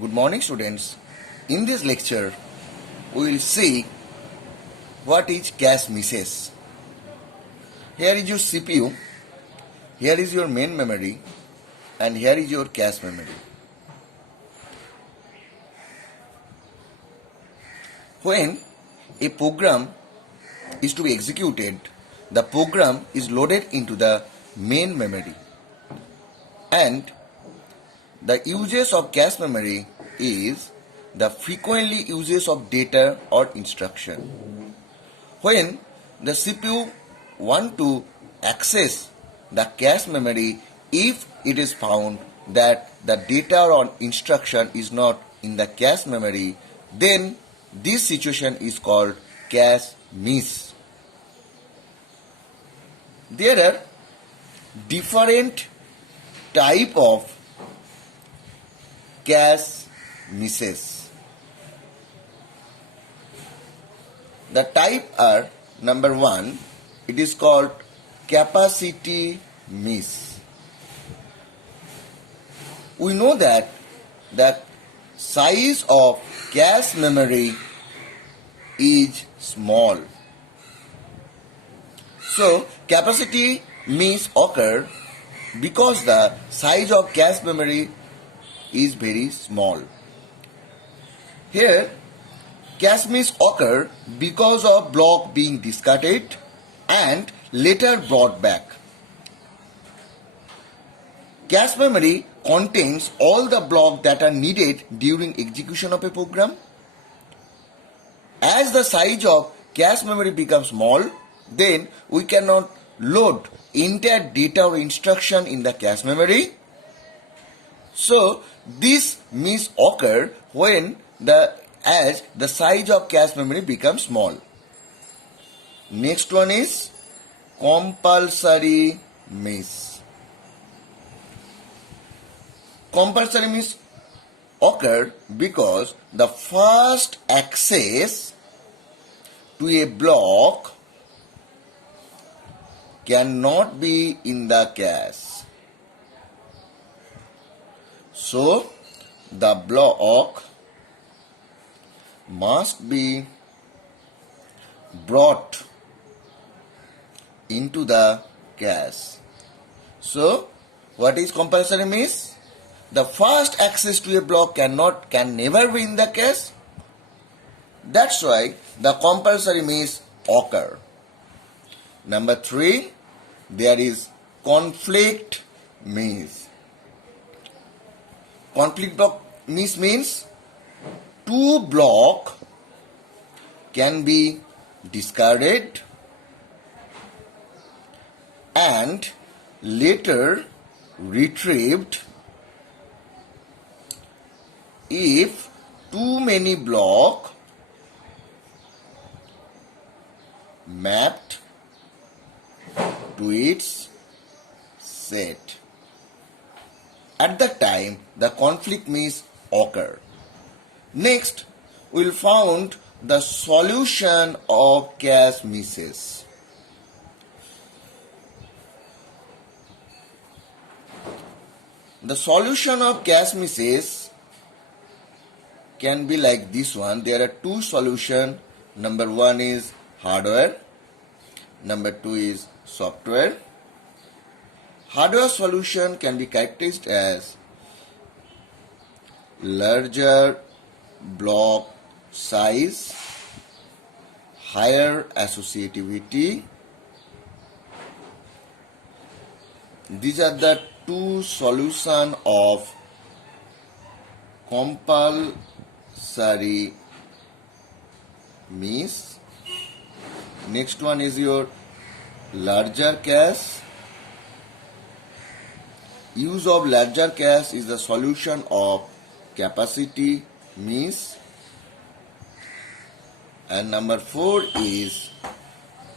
Good morning, students. In this lecture, we will see what is cache misses. Here is your CPU, here is your main memory, and here is your cache memory. When a program is to be executed, the program is loaded into the main memory, and the uses of cache memory is the frequently uses of data or instruction. When the CPU want to access the cache memory, if it is found that the data or instruction is not in the cache memory, then this situation is called cache miss. There are different type of cache misses. The type are: number one, it is called capacity miss. We know that the size of cache memory is small. So capacity miss occur because the size of cache memory is very small. Here, cache miss occur because of block being discarded and later brought back. Cache memory contains all the blocks that are needed during execution of a program. As the size of cache memory becomes small, then we cannot load entire data or instruction in the cache memory. So this miss occur when as the size of cache memory becomes small. Next one is compulsory miss. Compulsory miss occur because the first access to a block cannot be in the cache. So the block must be brought into the cache. So what is compulsory miss? The first access to a block can never be in the cache. That's why the compulsory miss occur. Number three, there is conflict miss. Conflict block miss means two blocks can be discarded and later retrieved if too many blocks mapped to its set. At that time, the conflict miss occur. Next, we will found the solution of cache misses. The solution of cache misses can be like this one. There are two solutions. Number one is hardware. Number two is software. Hardware solution can be characterized as larger block size, higher associativity. These are the two solutions of compulsory miss. Next one is your larger cache. Use of larger cache is the solution of capacity miss. And number four is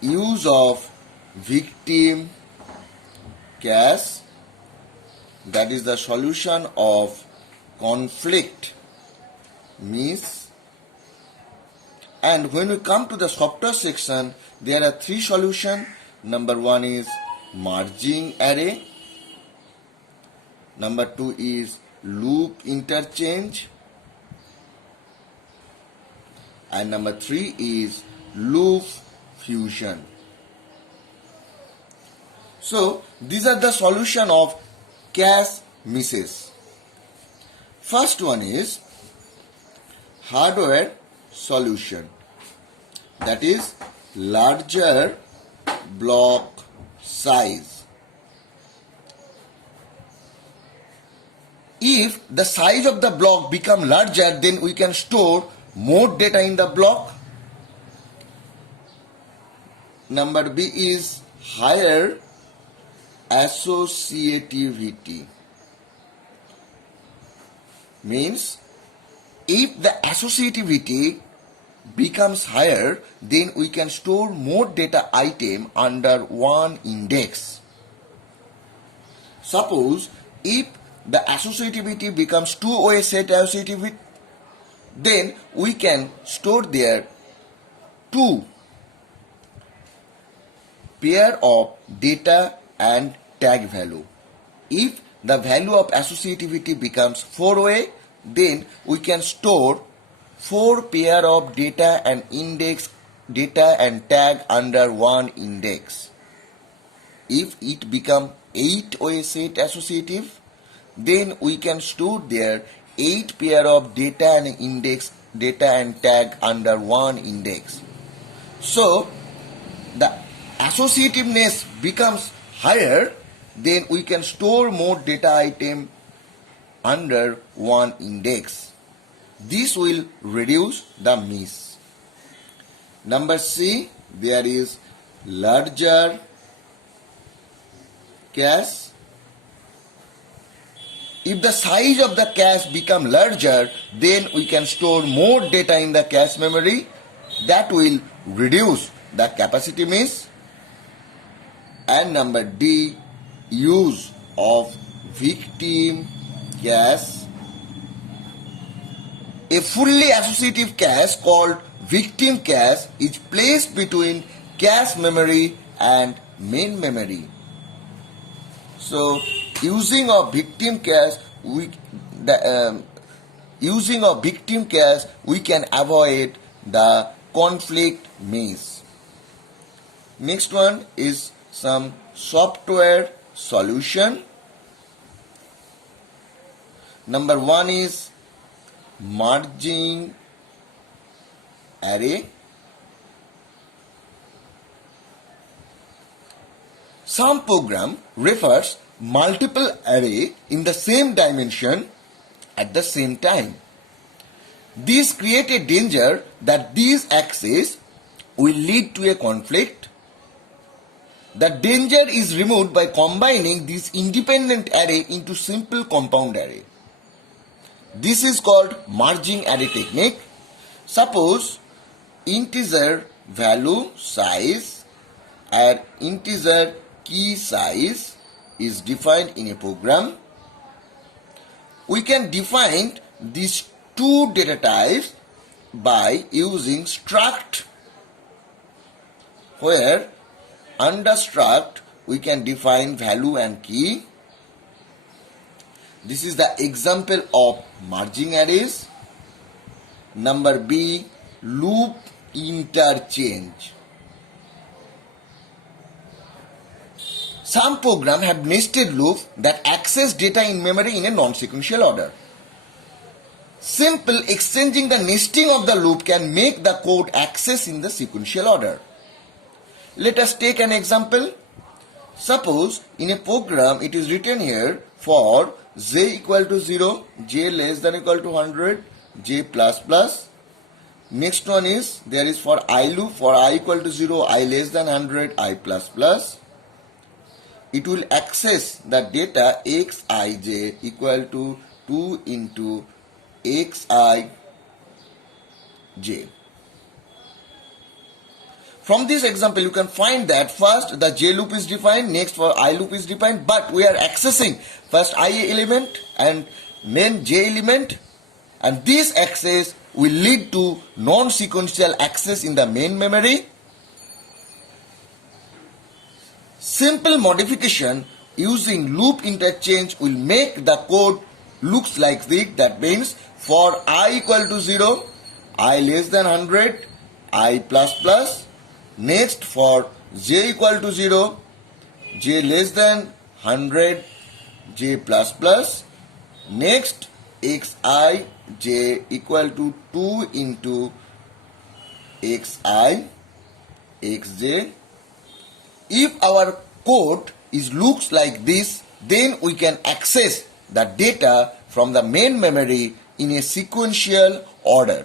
use of victim cache. That is the solution of conflict miss. And when we come to the software section, there are three solutions. Number one is merging array. Number two is loop interchange. and number 3 is loop fusion. So these are the solution of cache misses. First one is hardware solution, that is larger block size. If the size of the block become larger, then we can store more data in the block. Number B is higher associativity. Means if the associativity becomes higher, then we can store more data item under one index. Suppose if the associativity becomes two-way set associativity, then we can store there two pair of data and tag value. If the value of associativity becomes four-way, then we can store four pair of data and index data and tag under one index. If it become 8-way set associative, then we can store there 8 pair of data and index data and tag under one index. So the associativeness becomes higher, then we can store more data item under one index. This will reduce the miss. Number C, there is larger cache. If the size of the cache become larger, then we can store more data in the cache memory. That will reduce the capacity miss. And number D, use of victim cache. A fully associative cache called victim cache is placed between cache memory and main memory. So using a victim cache, we can avoid the conflict miss. Next one is some software solution. Number 1 is merging array. Some program refers multiple array in the same dimension at the same time. This creates a danger that these access will lead to a conflict. The danger is removed by combining this independent array into simple compound array. This is called merging array technique. Suppose integer value size and integer key size is defined in a program. We can define these two data types by using struct, where under struct we can define value and key. This is the example of merging arrays. Number B, loop interchange. Some programs have nested loops that access data in memory in a non-sequential order. Simple exchanging the nesting of the loop can make the code access in the sequential order. Let us take an example. Suppose in a program it is written here for j equal to 0, j less than equal to 100, j plus plus. Next one is there is for I loop, for I equal to 0, I less than 100, I plus plus. It will access the data xij equal to 2 into xij. From this example, you can find that first the j loop is defined, next for I loop is defined, but we are accessing first I element and then j element, and this access will lead to non-sequential access in the main memory. Simple modification using loop interchange will make the code looks like this. That means for I equal to 0, I less than 100, I plus plus. Next for j equal to 0, j less than 100, j plus plus. Next xi, j equal to 2 into xi, xj. If our code looks like this, then we can access the data from the main memory in a sequential order.